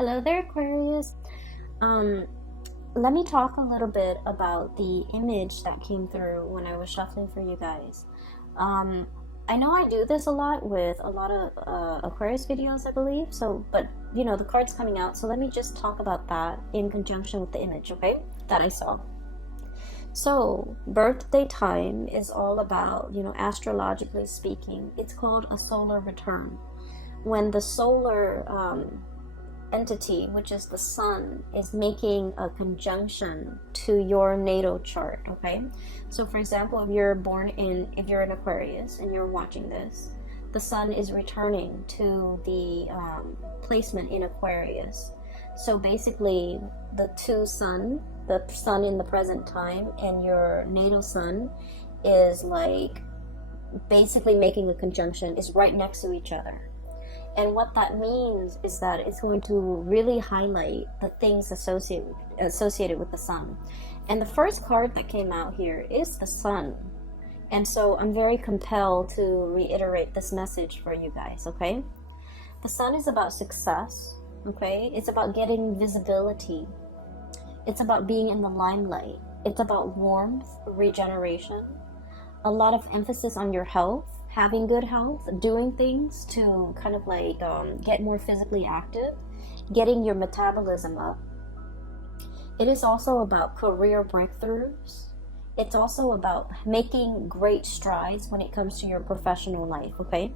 Hello there, Aquarius. Um, Let me talk a little bit about the image that came through when I was shuffling for you guys. Um, I know I do this a lot with a lot of Aquarius videos, I believe. But the card's coming out, so let me just talk about that in conjunction with the image, okay, that I saw. So, birthday time is all about, astrologically speaking, it's called a solar return. When the solar entity, which is the sun, is making a conjunction to your natal chart, okay? So for example, if you're an Aquarius and you're watching this, the sun is returning to the placement in Aquarius. So basically the sun in the present time and your natal sun is like basically making a conjunction, is right next to each other. And what that means is that it's going to really highlight the things associated with the sun. And the first card that came out here is the sun. And so I'm very compelled to reiterate this message for you guys, okay? The sun is about success, okay? It's about getting visibility. It's about being in the limelight. It's about warmth, regeneration, a lot of emphasis on your health, having good health, doing things to kind of like get more physically active, getting your metabolism up. It is also about career breakthroughs. It's also about making great strides when it comes to your professional life, okay?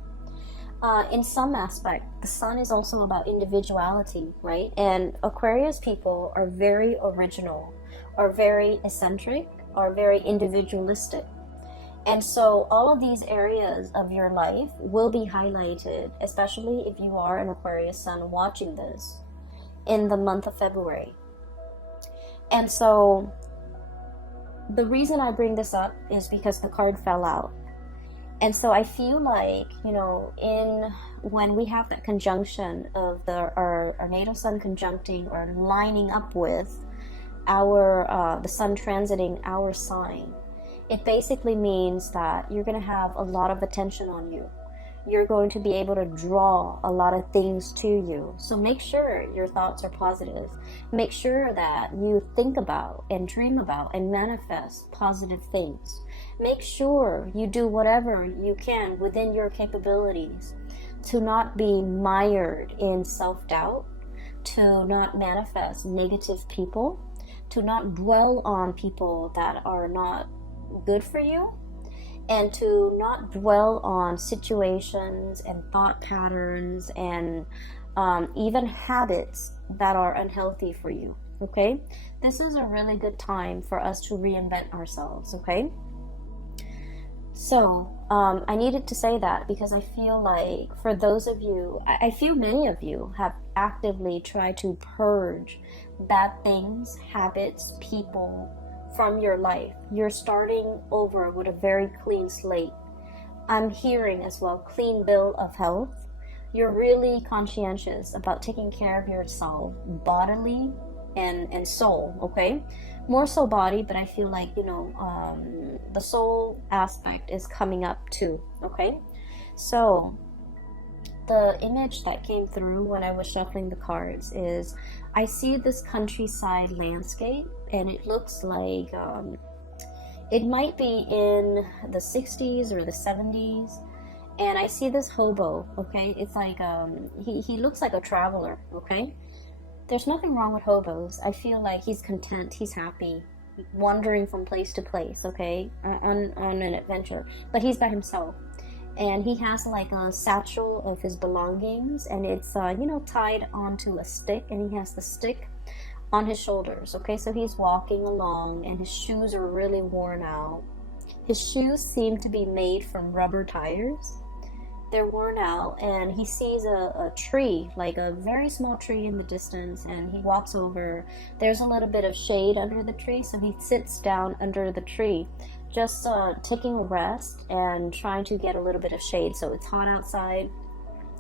In some aspect, the sun is also about individuality, right? And Aquarius people are very original, are very eccentric, are very individualistic. And so all of these areas of your life will be highlighted, especially if you are an Aquarius sun watching this in the month of February. And so the reason I bring this up is because the card fell out. And so I feel like, when we have that conjunction of our natal sun conjuncting or lining up with the sun transiting our sign, it basically means that you're going to have a lot of attention on you. You're going to be able to draw a lot of things to you. So make sure your thoughts are positive. Make sure that you think about and dream about and manifest positive things. Make sure you do whatever you can within your capabilities to not be mired in self-doubt, to not manifest negative people, to not dwell on people that are not good for you, and to not dwell on situations and thought patterns and even habits that are unhealthy for you, okay? This is a really good time for us to reinvent ourselves, okay? So I needed to say that because I feel like for those of you, I feel many of you have actively tried to purge bad things, habits, people from your life. You're starting over with a very clean slate. I'm hearing as well, clean bill of health. You're really conscientious about taking care of yourself bodily and soul, okay? More so body, but I feel like, the soul aspect is coming up too, okay? So the image that came through when I was shuffling the cards is I see this countryside landscape, and it looks like it might be in the 60s or the 70s, and I see this hobo, okay? It's like he looks like a traveler, okay? There's nothing wrong with hobos. I feel like he's content, he's happy, wandering from place to place, okay, on an adventure, but he's by himself. And he has like a satchel of his belongings, and it's tied onto a stick, and he has the stick on his shoulders, okay? So he's walking along, and his shoes are really worn out. His shoes seem to be made from rubber tires. They're worn out, and he sees a tree, like a very small tree in the distance, and he walks over. There's a little bit of shade under the tree, so he sits down under the tree, just taking a rest and trying to get a little bit of shade. So it's hot outside.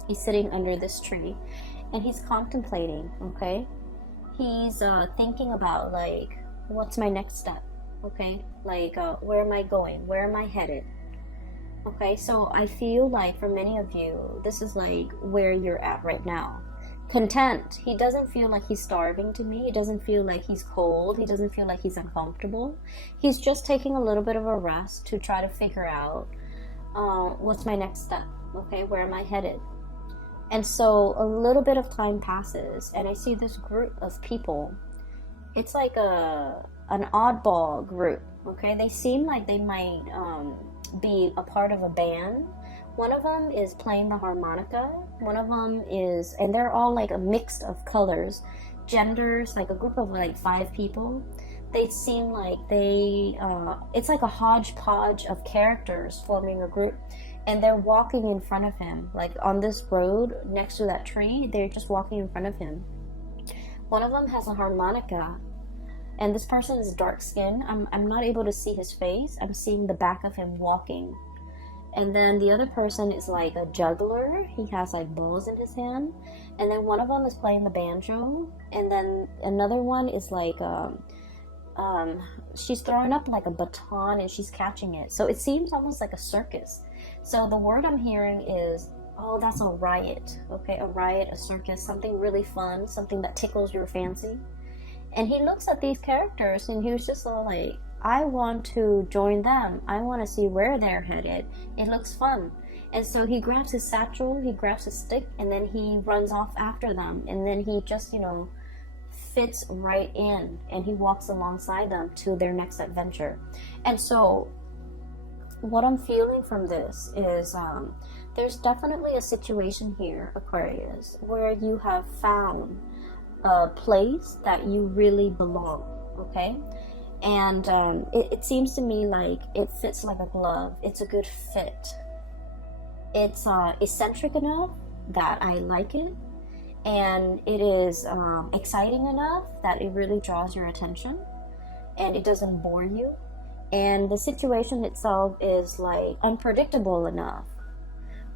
He's sitting under this tree, and he's contemplating, okay? He's thinking about, like, what's my next step, okay? Like, where am I going? Where am I headed? Okay, so I feel like for many of you, this is like where you're at right now. content. He doesn't feel like he's starving to me. He doesn't feel like he's cold. He doesn't feel like he's uncomfortable. He's just taking a little bit of a rest to try to figure out what's my next step. Okay, where am I headed? And so a little bit of time passes, and I see this group of people. It's like an oddball group. Okay, they seem like they might be a part of a band. One of them is playing the harmonica. One of them is, and they're all like a mix of colors, genders, like a group of like 5 people. They seem like it's like a hodgepodge of characters forming a group, and they're walking in front of him, like on this road next to that tree. They're just walking in front of him. One of them has a harmonica, and this person is dark skinned. I'm not able to see his face. I'm seeing the back of him walking. And then the other person is like a juggler. He has like balls in his hand. And then one of them is playing the banjo. And then another one is like, she's throwing up like a baton and she's catching it. So it seems almost like a circus. So the word I'm hearing is, oh, that's a riot. Okay, a riot, a circus, something really fun, something that tickles your fancy. And he looks at these characters and he was just all like, I want to join them. I want to see where they're headed. It looks fun. And so he grabs his satchel, he grabs his stick, and then he runs off after them. And then he just, fits right in, and he walks alongside them to their next adventure. And so what I'm feeling from this is there's definitely a situation here, Aquarius, where you have found a place that you really belong, okay? And it seems to me like it fits like a glove. It's a good fit. It's eccentric enough that I like it, and it is exciting enough that it really draws your attention, and it doesn't bore you. And the situation itself is like unpredictable enough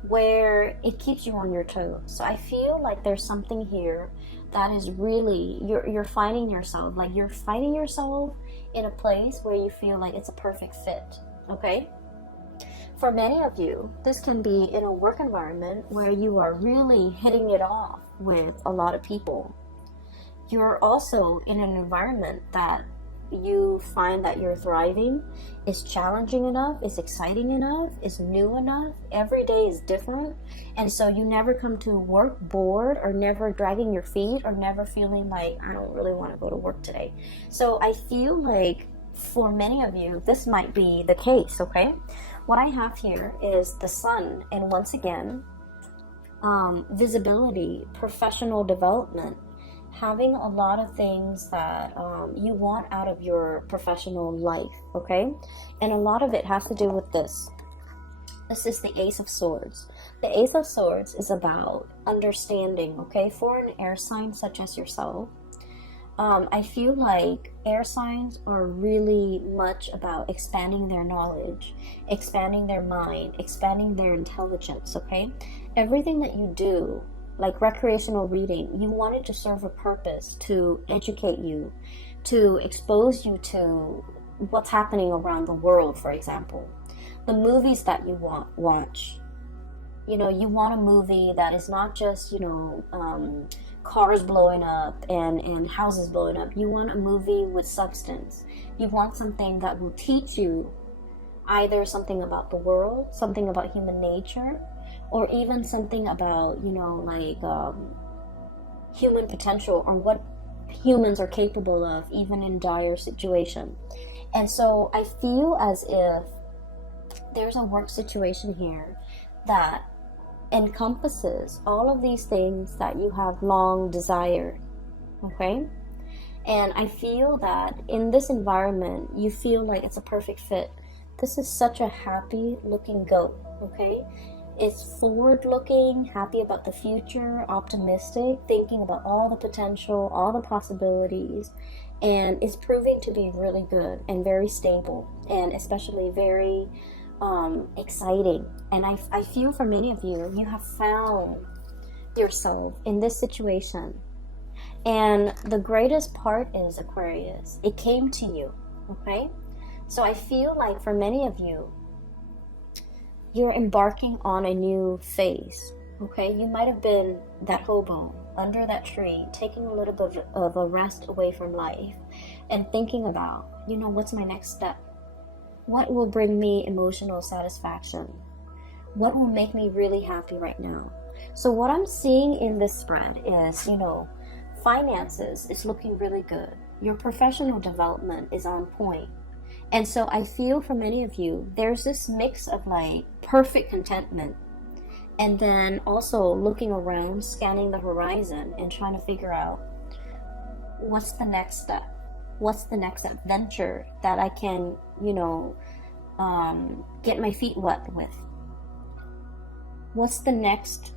where it keeps you on your toes. So I feel like there's something here that is really, you're finding yourself in a place where you feel like it's a perfect fit, okay? For many of you, this can be in a work environment where you are really hitting it off with a lot of people. You're also in an environment that you find that you're thriving, is challenging enough, is exciting enough, is new enough. Every day is different, and so you never come to work bored, or never dragging your feet, or never feeling like, I don't really want to go to work today. So I feel like for many of you, this might be the case, okay? What I have here is the sun, and once again, visibility, professional development, having a lot of things that you want out of your professional life, okay? And a lot of it has to do with this. This is the Ace of Swords. The Ace of Swords is about understanding, okay? For an air sign such as yourself, I feel like air signs are really much about expanding their knowledge, expanding their mind, expanding their intelligence, okay? Everything that you do, like recreational reading, you want it to serve a purpose, to educate you, to expose you to what's happening around the world, for example. The movies that you watch, you want a movie that is not just, cars blowing up and houses blowing up. You want a movie with substance. You want something that will teach you either something about the world, something about human nature, or even something about, human potential, or what humans are capable of, even in dire situation. And so I feel as if there's a work situation here that encompasses all of these things that you have long desired, okay? And I feel that in this environment, you feel like it's a perfect fit. This is such a happy looking goat, okay? It's forward looking, happy about the future, optimistic, thinking about all the potential, all the possibilities, and it's proving to be really good and very stable, and especially very exciting. And I feel for many of you, you have found yourself in this situation. And the greatest part is, Aquarius, it came to you, okay? So I feel like for many of you, you're embarking on a new phase, okay? You might have been that hobo under that tree, taking a little bit of a rest away from life and thinking about, what's my next step? What will bring me emotional satisfaction? What will make me really happy right now? So what I'm seeing in this spread is, finances is looking really good. Your professional development is on point. And so I feel for many of you, there's this mix of like perfect contentment and then also looking around, scanning the horizon and trying to figure out what's the next step? What's the next adventure that I can, get my feet wet with? What's the next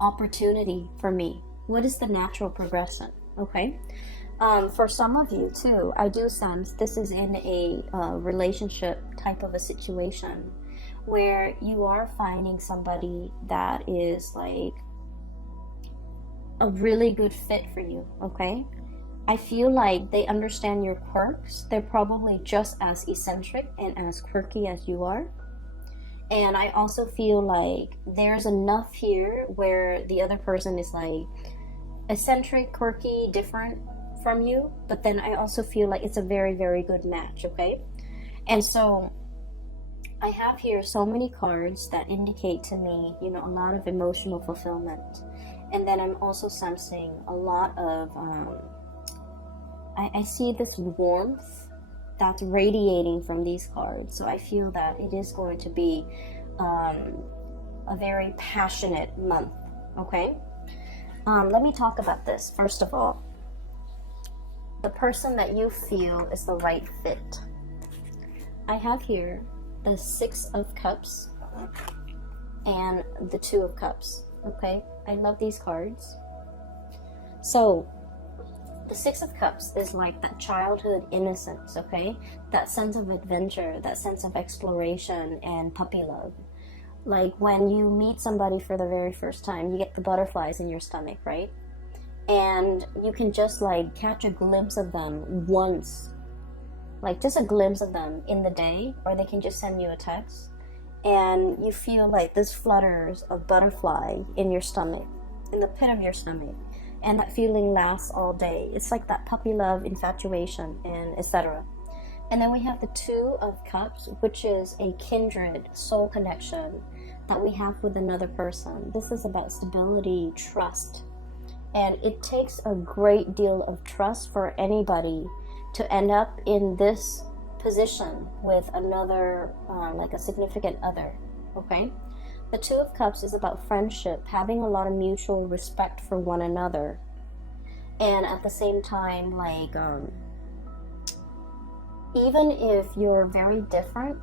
opportunity for me? What is the natural progression? Okay. For some of you too, I do sense this is in a relationship type of a situation where you are finding somebody that is like a really good fit for you. Okay. I feel like they understand your quirks. They're probably just as eccentric and as quirky as you are. And I also feel like there's enough here where the other person is like eccentric, quirky, different from you, but then I also feel like it's a very, very good match, okay? And so I have here so many cards that indicate to me, a lot of emotional fulfillment. And then I'm also sensing a lot of, I see this warmth that's radiating from these cards. So I feel that it is going to be a very passionate month, okay? Let me talk about this. First of all, the person that you feel is the right fit. I have here the 6 of Cups and the 2 of Cups, okay? I love these cards. So, the 6 of Cups is like that childhood innocence, okay? That sense of adventure, that sense of exploration and puppy love. Like when you meet somebody for the very first time, you get the butterflies in your stomach, right? And you can just like catch a glimpse of them once, like just a glimpse of them in the day, or they can just send you a text and you feel like this flutters of butterfly in your stomach, in the pit of your stomach, and that feeling lasts all day. It's like that puppy love, infatuation, and etc. And then we have the 2 of Cups, which is a kindred soul connection that we have with another person. This is about stability, trust. And it takes a great deal of trust for anybody to end up in this position with another, like a significant other, okay? The 2 of Cups is about friendship, having a lot of mutual respect for one another. And at the same time, like, even if you're very different,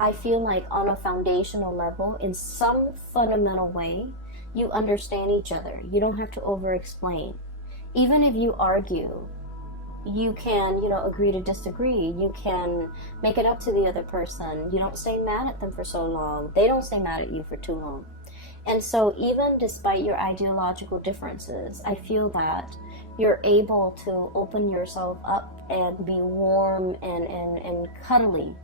I feel like on a foundational level, in some fundamental way, you understand each other. You don't have to over-explain. Even if you argue, you can, agree to disagree. You can make it up to the other person. You don't stay mad at them for so long. They don't stay mad at you for too long. And so even despite your ideological differences, I feel that you're able to open yourself up and be warm and cuddly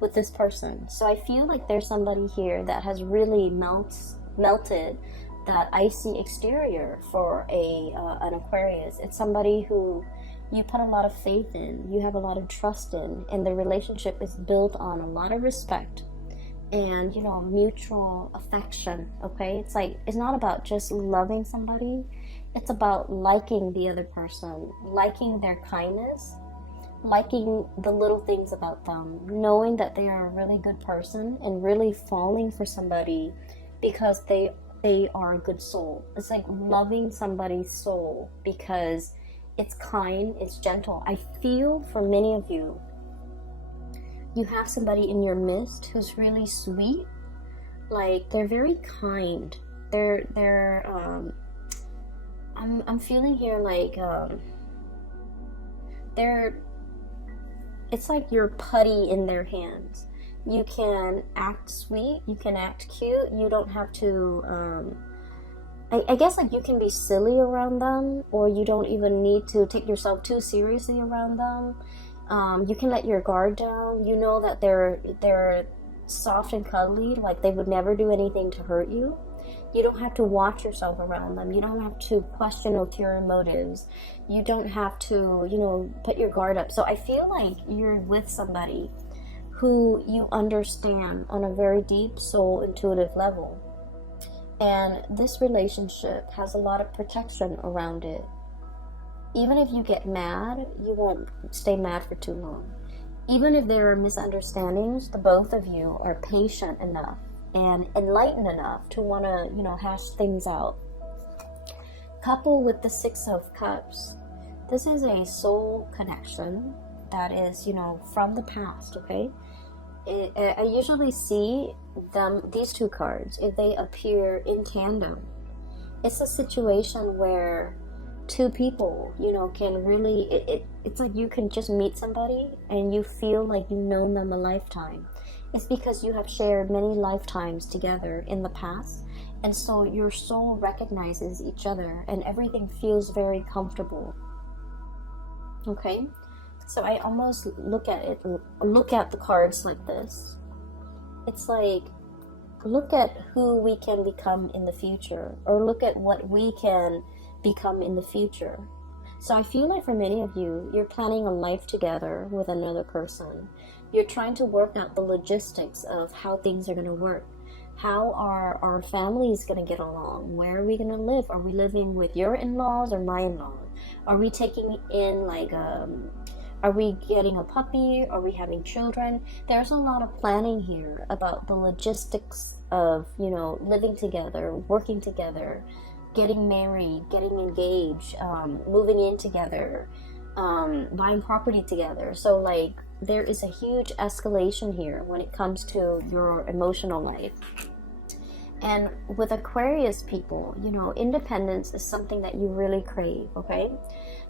with this person. So I feel like there's somebody here that has really melted that icy exterior for an Aquarius. It's somebody who you put a lot of faith in, you have a lot of trust in, and the relationship is built on a lot of respect and, mutual affection, okay? It's like, it's not about just loving somebody, it's about liking the other person, liking their kindness, liking the little things about them, knowing that they are a really good person and really falling for somebody because they are a good soul. It's like loving somebody's soul because it's kind, it's gentle. I feel for many of you, you have somebody in your midst who's really sweet. Like they're very kind. I'm feeling here like it's like you're putty in their hands. You can act sweet, you can act cute, you don't have to I guess like you can be silly around them, or you don't even need to take yourself too seriously around them. You can let your guard down. You know that they're soft and cuddly, like they would never do anything to hurt you. You don't have to watch yourself around them. You don't have to question ulterior motives. You don't have to, put your guard up. So I feel like you're with somebody who you understand on a very deep soul intuitive level. And this relationship has a lot of protection around it. Even if you get mad, you won't stay mad for too long. Even if there are misunderstandings, the both of you are patient enough and enlightened enough to want to, hash things out. Coupled with the Six of Cups, this is a soul connection that is, from the past, okay? I usually see these two cards, if they appear in tandem, it's a situation where two people, can really, it's like you can just meet somebody and you feel like you've known them a lifetime. It's because you have shared many lifetimes together in the past, and so your soul recognizes each other and everything feels very comfortable. Okay? So I almost look at the cards like this. It's like, look at who we can become in the future, or look at what we can become in the future. So I feel like for many of you, you're planning a life together with another person. You're trying to work out the logistics of how things are going to work. How are our families going to get along? Where are we going to live? Are we living with your in-laws or my in-laws? Are we taking in are we getting a puppy? Are we having children? There's a lot of planning here about the logistics of, living together, working together, getting married, getting engaged, moving in together, buying property together. So there is a huge escalation here when it comes to your emotional life. And with Aquarius people, independence is something that you really crave, okay?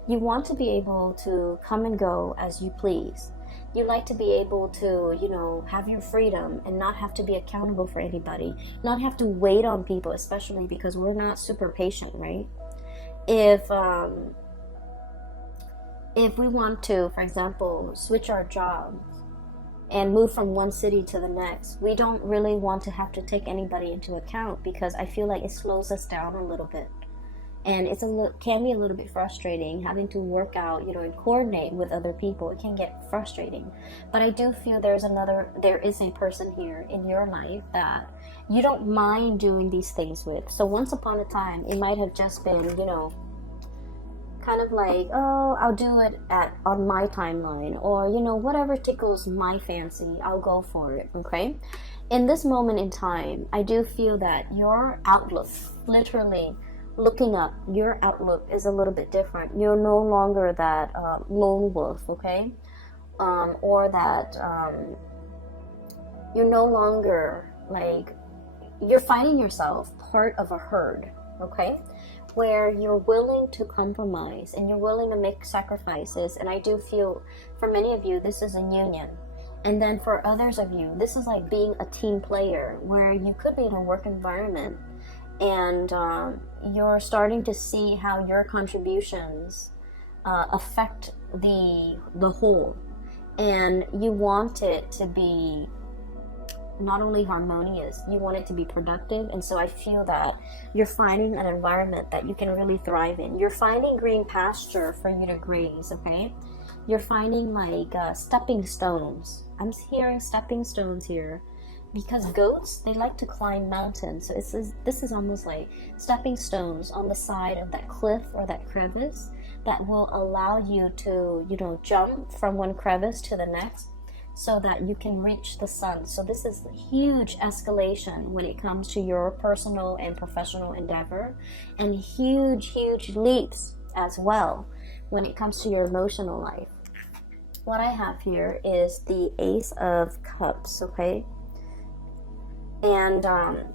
You want to be able to come and go as you please. You like to be able to, have your freedom and not have to be accountable for anybody, not have to wait on people, especially because we're not super patient, right? If we want to, for example, switch our jobs and move from one city to the next, we don't really want to have to take anybody into account, because I feel like it slows us down a little bit. And can be a little bit frustrating having to work out, and coordinate with other people. It can get frustrating. But I do feel there is a person here in your life that you don't mind doing these things with. So once upon a time, it might have just been, kind of like, oh, I'll do it on my timeline, or, whatever tickles my fancy, I'll go for it, okay? In this moment in time, I do feel that your outlook, literally, looking up, your outlook is a little bit different. You're no longer that lone wolf, okay? Or that you're no longer you're finding yourself part of a herd, okay? Where you're willing to compromise and you're willing to make sacrifices. And I do feel for many of you, this is a union. And then for others of you, this is like being a team player, where you could be in a work environment and you're starting to see how your contributions affect the whole, and you want it to be not only harmonious, you want it to be productive. And so I feel that you're finding an environment that you can really thrive in. You're finding green pasture for you to graze, okay? You're finding stepping stones. I'm hearing stepping stones here, because goats, they like to climb mountains. So this is almost like stepping stones on the side of that cliff or that crevice that will allow you to, jump from one crevice to the next so that you can reach the sun. So this is a huge escalation when it comes to your personal and professional endeavor, and huge leaps as well when it comes to your emotional life. What I have here is the Ace of Cups, okay? And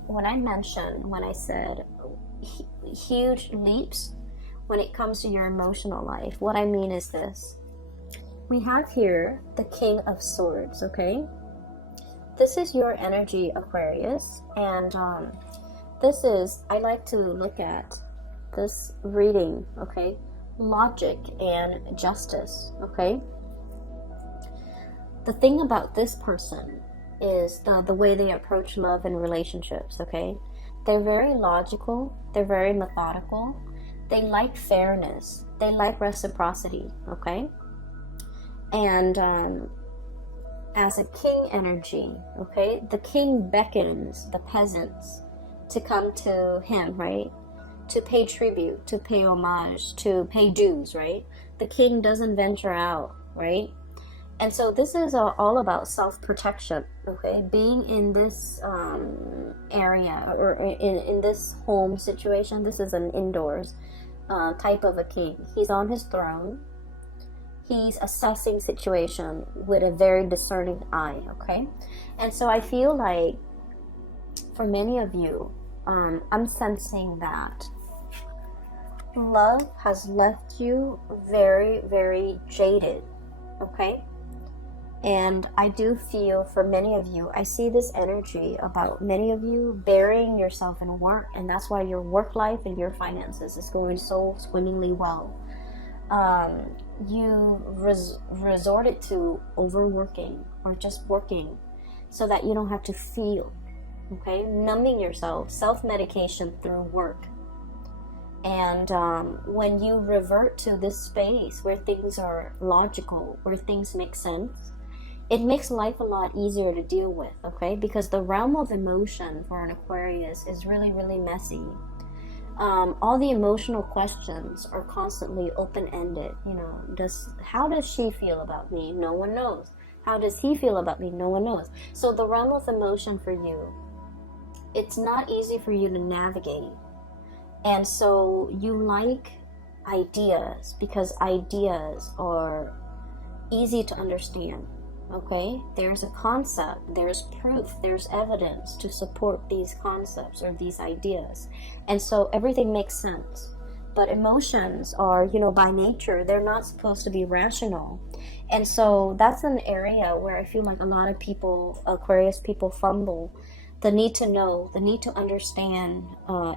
when I said huge leaps when it comes to your emotional life, what I mean is this. We have here the King of Swords, okay? This is your energy, Aquarius. And I like to look at this reading, okay? Logic and justice, okay? The thing about this person is the way they approach love and relationships, okay? They're very logical. They're very methodical. They like fairness. They like reciprocity, okay? And as a king energy, okay, the king beckons the peasants to come to him, right? To pay tribute, to pay homage, to pay dues, right? The king doesn't venture out, right? And so this is all about self-protection, okay? Being in this area or in this home situation, this is an indoors type of a king. He's on his throne. He's assessing situation with a very discerning eye, okay? And so I feel like for many of you, I'm sensing that love has left you very, very jaded, okay? And I do feel for many of you, I see this energy about many of you burying yourself in work, and that's why your work life and your finances is going so swimmingly well. You resorted to overworking or just working so that you don't have to feel, okay? Numbing yourself, self-medication through work. And when you revert to this space where things are logical, where things make sense, it makes life a lot easier to deal with, okay? Because the realm of emotion for an Aquarius is really, really messy. All the emotional questions are constantly open-ended. You know, how does she feel about me? No one knows. How does he feel about me? No one knows. So the realm of emotion for you, it's not easy for you to navigate. And so you like ideas because ideas are easy to understand. Okay, there's a concept, there's proof, there's evidence to support these concepts or these ideas, and so everything makes sense. But emotions are, you know, by nature, they're not supposed to be rational, and so that's an area where I feel like a lot of people, Aquarius people, fumble. The need to know, the need to understand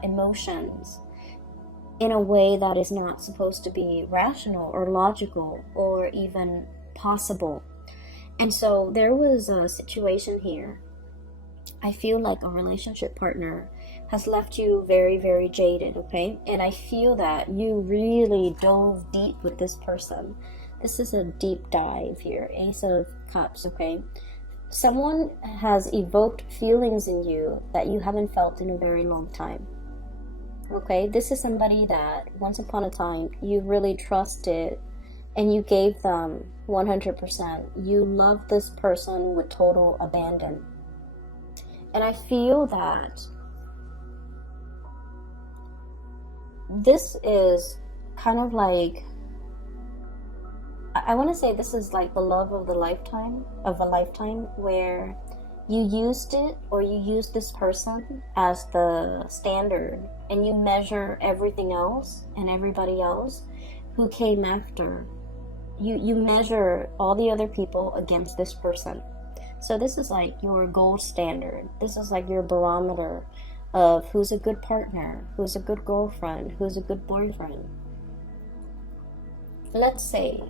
emotions in a way that is not supposed to be rational or logical or even possible. And so there was a situation here. I feel like a relationship partner has left you very, very jaded, okay? And I feel that you really dove deep with this person. This is a deep dive here. Ace of Cups, okay? Someone has evoked feelings in you that you haven't felt in a very long time. Okay? This is somebody that once upon a time you really trusted and you gave them 100%. You love this person with total abandon. And I feel that this is kind of like, I want to say this is like the love of a lifetime, where you used it or you used this person as the standard and you measure everything else and everybody else who came after. You measure all the other people against this person. So this is like your gold standard. This is like your barometer of who's a good partner, who's a good girlfriend, who's a good boyfriend. Let's say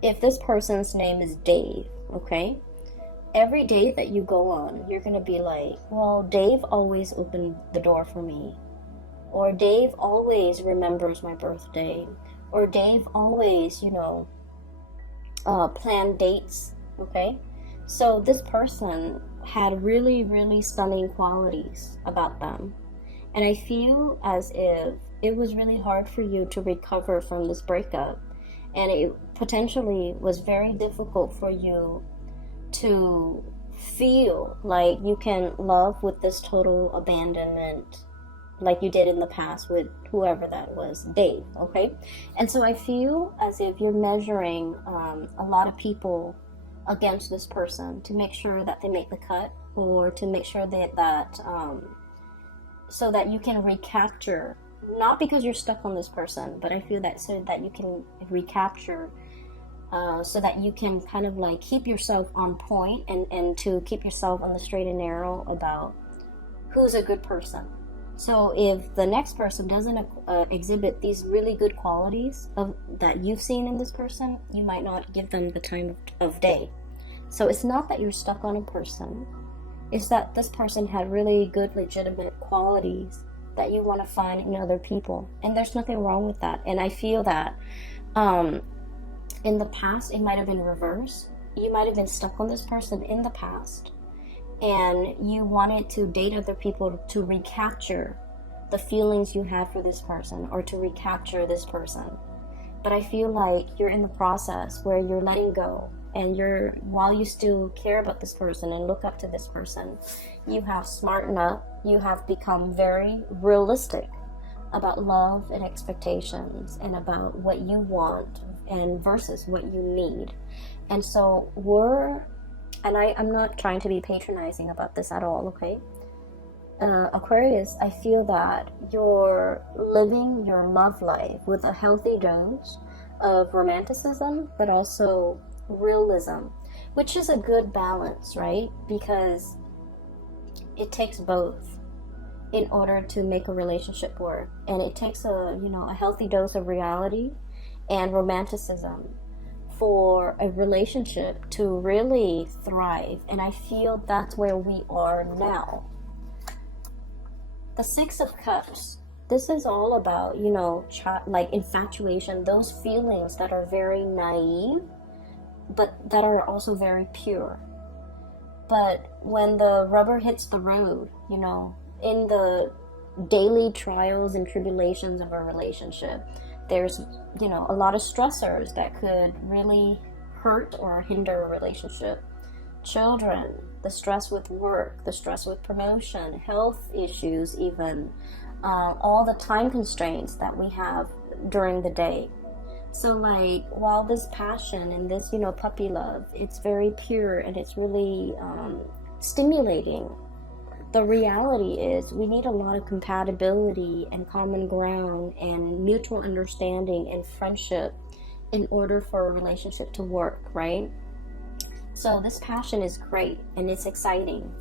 if this person's name is Dave, okay? Every date that you go on, you're going to be like, well, Dave always opened the door for me. Or Dave always remembers my birthday. Or Dave always, you know, plan dates, okay? So this person had really, really stunning qualities about them. And I feel as if it was really hard for you to recover from this breakup. And it potentially was very difficult for you to feel like you can love with this total abandonment like you did in the past with whoever that was, Dave, okay? And so I feel as if you're measuring a lot of people against this person to make sure that they make the cut, or to make sure that so that you can recapture, not because you're stuck on this person, but I feel that so that you can recapture, so that you can kind of like keep yourself on point and to keep yourself on the straight and narrow about who's a good person. So if the next person doesn't exhibit these really good qualities that you've seen in this person, you might not give them the time of day. So it's not that you're stuck on a person. is that this person had really good, legitimate qualities that you want to find in other people. And there's nothing wrong with that. And I feel that in the past, it might have been reversed. You might have been stuck on this person in the past, and you wanted to date other people to recapture the feelings you had for this person, or to recapture this person. But I feel like you're in the process where you're letting go, and while you still care about this person and look up to this person, you have smartened up, you have become very realistic about love and expectations, and about what you want and versus what you need. And so I'm not trying to be patronizing about this at all, okay? Aquarius, I feel that you're living your love life with a healthy dose of romanticism, but also realism, which is a good balance, right? Because it takes both in order to make a relationship work. And it takes a healthy dose of reality and romanticism for a relationship to really thrive. And I feel that's where we are now. The Six of Cups, this is all about, like infatuation, those feelings that are very naive, but that are also very pure. But when the rubber hits the road, in the daily trials and tribulations of a relationship, there's, a lot of stressors that could really hurt or hinder a relationship. Children, the stress with work, the stress with promotion, health issues even, all the time constraints that we have during the day. So like, while this passion and this, puppy love, it's very pure and it's really stimulating, the reality is we need a lot of compatibility and common ground and mutual understanding and friendship in order for a relationship to work, right? So this passion is great and it's exciting.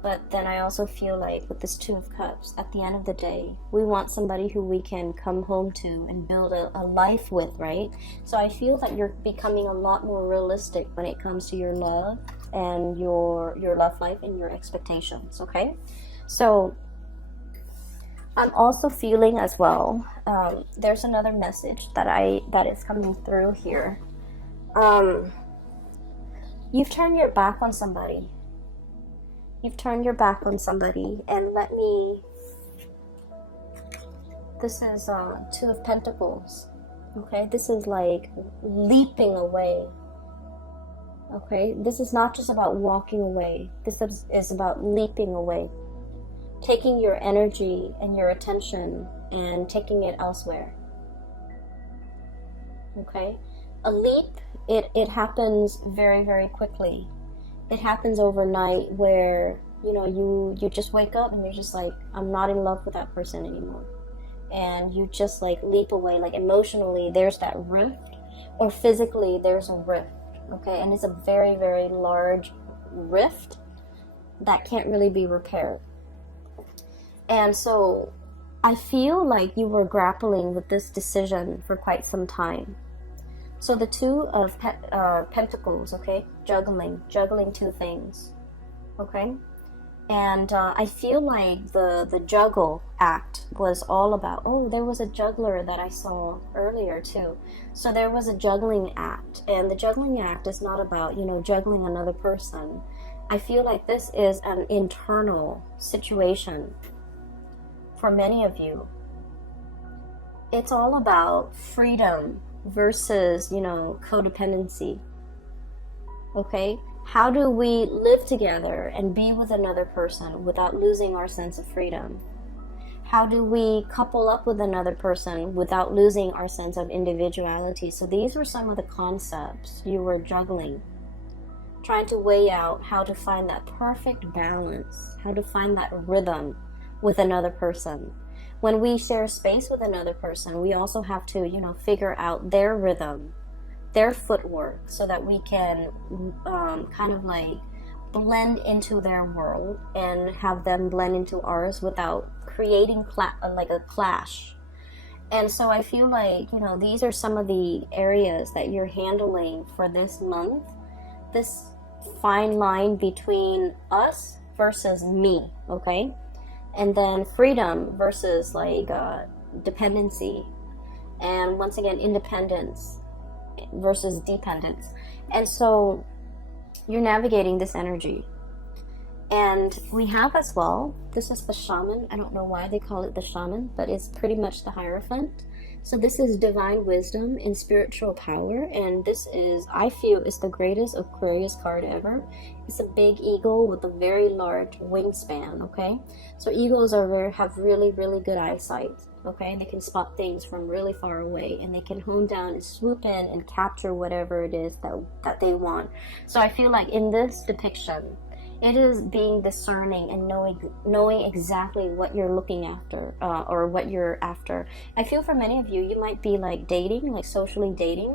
But then I also feel like with this Two of Cups, at the end of the day, we want somebody who we can come home to and build a life with, right? So I feel that you're becoming a lot more realistic when it comes to your love and your love life and your expectations, okay? So I'm also feeling as well, there's another message that is coming through here. You've turned your back on somebody. You've turned your back on somebody, and this is Two of Pentacles, okay? This is like leaping away, okay? This is not just about walking away. This is about leaping away, taking your energy and your attention and taking it elsewhere, okay? A leap, it happens very, very quickly. It happens overnight where, you just wake up and you're just like, I'm not in love with that person anymore. And you just like leap away, like emotionally there's that rift, or physically there's a rift, okay? And it's a very, very large rift that can't really be repaired. And so I feel like you were grappling with this decision for quite some time. So the Two of Pentacles, okay? Juggling two things, okay? And I feel like the juggle act was all about, there was a juggler that I saw earlier too. So there was a juggling act, and the juggling act is not about, juggling another person. I feel like this is an internal situation for many of you. It's all about freedom versus, codependency, okay? How do we live together and be with another person without losing our sense of freedom? How do we couple up with another person without losing our sense of individuality? So these were some of the concepts you were juggling, trying to weigh out how to find that perfect balance, how to find that rhythm with another person. When we share space with another person, we also have to, figure out their rhythm, their footwork, so that we can kind of like blend into their world and have them blend into ours without creating like a clash. And so I feel like, these are some of the areas that you're handling for this month. This fine line between us versus me, okay? And then freedom versus like dependency, and once again independence versus dependence. And so you're navigating this energy. And we have as well, this is the shaman. I don't know why they call it the shaman, but it's pretty much the Hierophant. So this is divine wisdom and spiritual power, and this is, I feel, is the greatest Aquarius card ever. It's a big eagle with a very large wingspan, okay? So eagles have really, really good eyesight, okay? They can spot things from really far away, and they can hone down and swoop in and capture whatever it is that they want. So I feel like in this depiction, it is being discerning and knowing exactly what you're looking after, or what you're after. I feel for many of you, you might be like dating, like socially dating,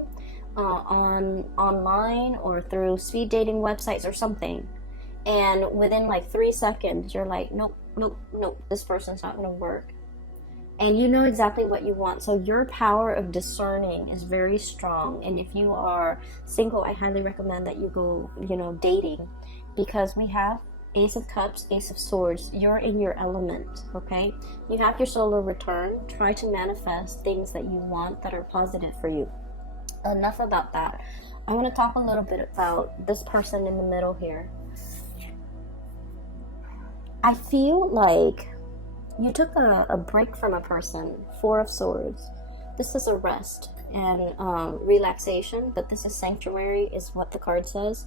online or through speed dating websites or something. And within like 3 seconds, you're like, nope, nope, nope, this person's not going to work. And you know exactly what you want. So your power of discerning is very strong. And if you are single, I highly recommend that you go, dating. Because we have Ace of Cups, Ace of Swords. You're in your element, okay? You have your solar return. Try to manifest things that you want that are positive for you. Enough about that. I want to talk a little bit about this person in the middle here. I feel like you took a break from a person. Four of Swords. This is a rest and relaxation, but this is sanctuary, is what the card says.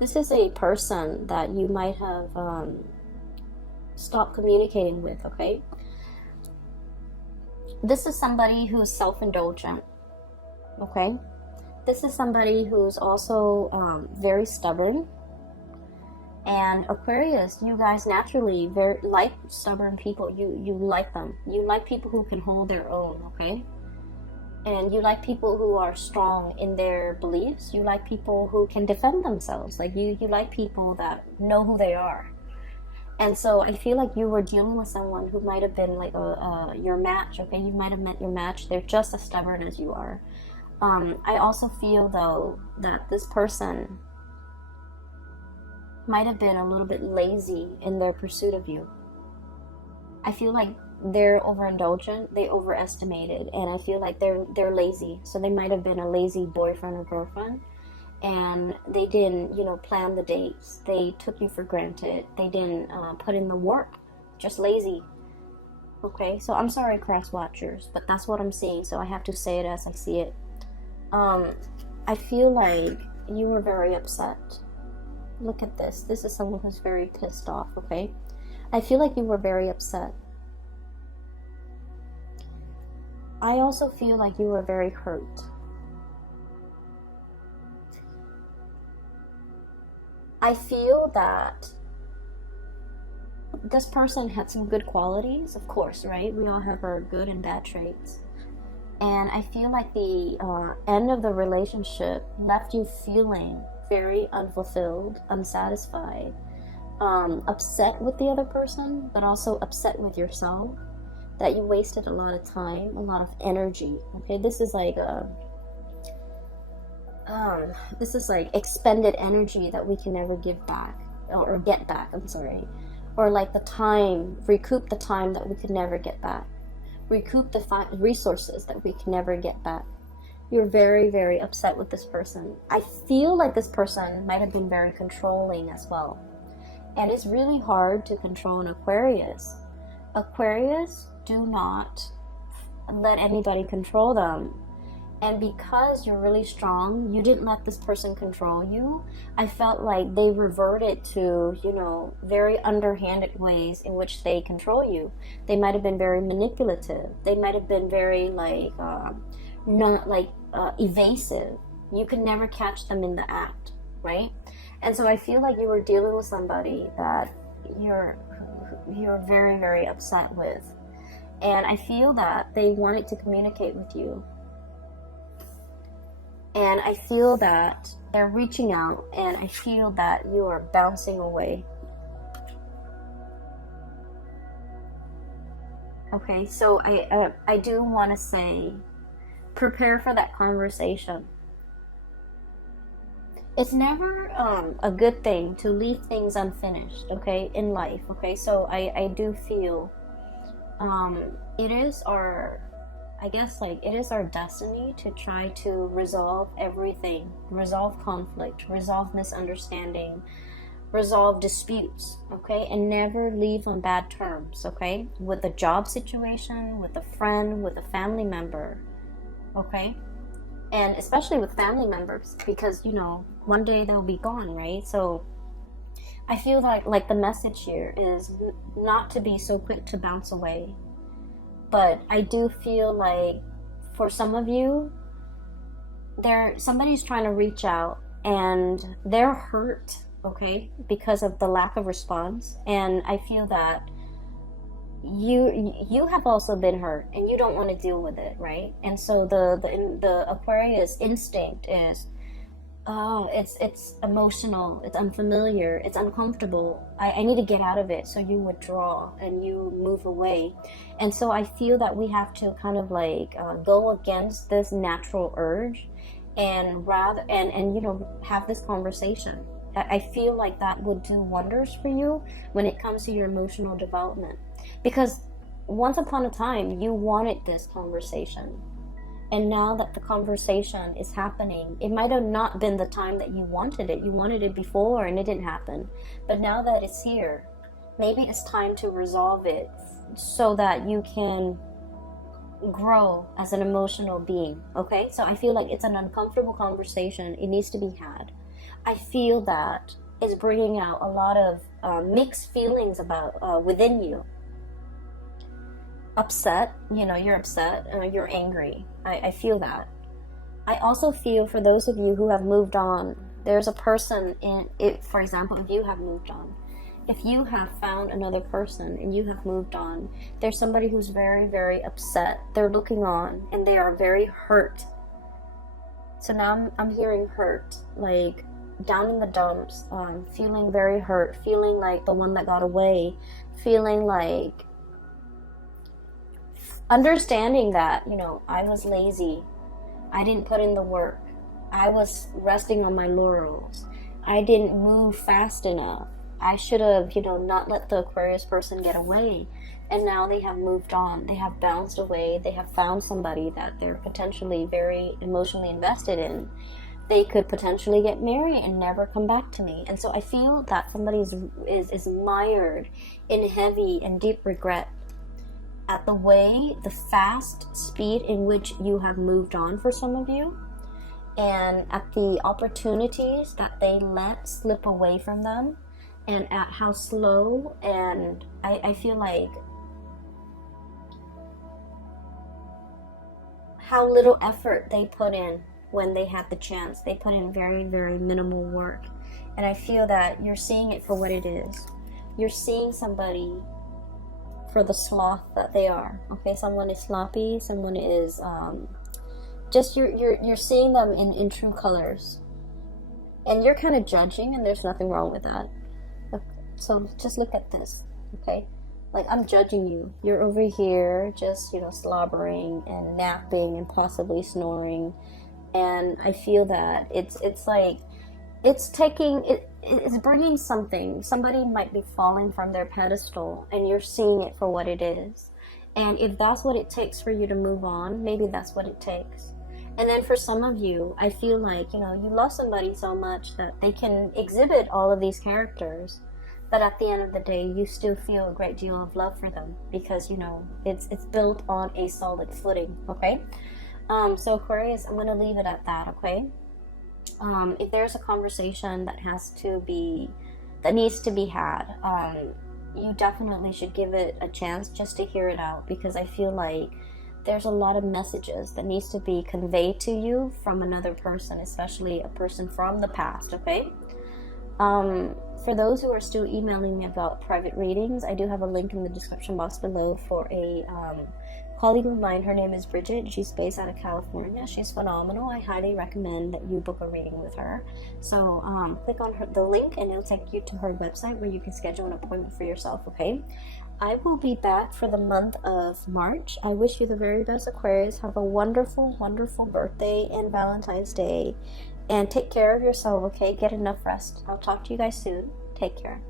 This is a person that you might have stopped communicating with, okay? This is somebody who's self-indulgent, okay? This is somebody who's also very stubborn. And Aquarius, you guys naturally very like stubborn people. You like them. You like people who can hold their own, okay? And you like people who are strong in their beliefs. You like people who can defend themselves. Like you like people that know who they are. And so I feel like you were dealing with someone who might have been like your match, okay? You might have met your match. They're just as stubborn as you are. I also feel, though, that this person might have been a little bit lazy in their pursuit of you. I feel like they're overindulgent, they overestimated, and I feel like they're lazy. So they might have been a lazy boyfriend or girlfriend, and they didn't, plan the dates. They took you for granted. They didn't put in the work. Just lazy. Okay, so I'm sorry, cross watchers, but that's what I'm seeing. So I have to say it as I see it. I feel like you were very upset. Look at this. This is someone who's very pissed off. Okay, I feel like you were very upset. I also feel like you were very hurt. I feel that this person had some good qualities, of course, right? We all have our good and bad traits. And I feel like the end of the relationship left you feeling very unfulfilled, unsatisfied, upset with the other person, but also upset with yourself. That you wasted a lot of time, a lot of energy. Okay, this is like expended energy that we can never give back or get back. I'm sorry, or like recoup the time that we could never get back, recoup the resources that we can never get back. You're very, very upset with this person. I feel like this person might have been very controlling as well, and it's really hard to control an Aquarius. Aquarius do not let anybody control them. And because you're really strong, you didn't let this person control you. I felt like they reverted to, very underhanded ways in which they control you. They might have been very manipulative. They might have been very evasive. You can never catch them in the act, right? And so I feel like you were dealing with somebody that you're very, very upset with. And I feel that they wanted to communicate with you. And I feel that they're reaching out, and I feel that you are bouncing away. Okay, so I do want to say, prepare for that conversation. it's never a good thing to leave things unfinished, okay, in life, okay? So I do feel it is our, I guess, like, it is our destiny to try to resolve everything, resolve conflict, resolve misunderstanding, resolve disputes, okay, and never leave on bad terms, okay, with a job situation, with a friend, with a family member, okay, and especially with family members, because, you know, one day they'll be gone, right? So I feel like the message here is not to be so quick to bounce away. But I do feel like for some of you, somebody's trying to reach out and they're hurt, okay, because of the lack of response. And I feel that you have also been hurt and you don't want to deal with it, right? And so the Aquarius instinct is, oh, it's emotional, it's unfamiliar, it's uncomfortable. I need to get out of it. So you withdraw and you move away. And so I feel that we have to kind of like go against this natural urge and you know, have this conversation. I feel like that would do wonders for you when it comes to your emotional development. Because once upon a time, you wanted this conversation. And now that the conversation is happening, it might have not been the time that you wanted it. You wanted it before and it didn't happen. But now that it's here, maybe it's time to resolve it so that you can grow as an emotional being, okay? So I feel like it's an uncomfortable conversation. It needs to be had. I feel that it's bringing out a lot of mixed feelings about within you. Upset, you know, you're upset, you're angry. I feel that. I also feel for those of you who have moved on, there's a person in it. For example, if you have moved on, if you have found another person and you have moved on, there's somebody who's very, very upset. They're looking on and they are very hurt. So now I'm hearing hurt, like down in the dumps, feeling very hurt, feeling like the one that got away, feeling like understanding that, you know, I was lazy, I didn't put in the work, I was resting on my laurels, I didn't move fast enough, I should have, you know, not let the Aquarius person get away. And now they have moved on, they have bounced away, they have found somebody that they're potentially very emotionally invested in. They could potentially get married and never come back to me. And so I feel that somebody is mired in heavy and deep regret at the fast speed in which you have moved on for some of you, and at the opportunities that they let slip away from them, and at how slow and I feel like how little effort they put in when they had the chance. They put in very, very minimal work. And I feel that you're seeing it for what it is. You're seeing somebody for the sloth that they are, okay? Someone is sloppy, someone is just you're seeing them in true colors, and you're kind of judging, and there's nothing wrong with that. So just look at this, okay? Like, I'm judging you. You're over here just, you know, slobbering and napping and possibly snoring, and I feel that it's like it's bringing something. Somebody might be falling from their pedestal and you're seeing it for what it is. And if that's what it takes for you to move on, maybe that's what it takes. And then for some of you, I feel like, you know, you love somebody so much that they can exhibit all of these characters, but at the end of the day, you still feel a great deal of love for them because, you know, it's built on a solid footing, okay? So Aquarius, I'm going to leave it at that, okay? If there's a conversation that needs to be had, you definitely should give it a chance just to hear it out, because I feel like there's a lot of messages that needs to be conveyed to you from another person, especially a person from the past, okay? For those who are still emailing me about private readings, I do have a link in the description box below for a colleague of mine. Her name is Bridget. She's based out of California. She's phenomenal. I highly recommend that you book a reading with her. So click on the link and it'll take you to her website where you can schedule an appointment for yourself, okay? I will be back for the month of March. I wish you the very best, Aquarius. Have a wonderful, wonderful birthday and Valentine's Day. And take care of yourself, okay? Get enough rest. I'll talk to you guys soon. Take care.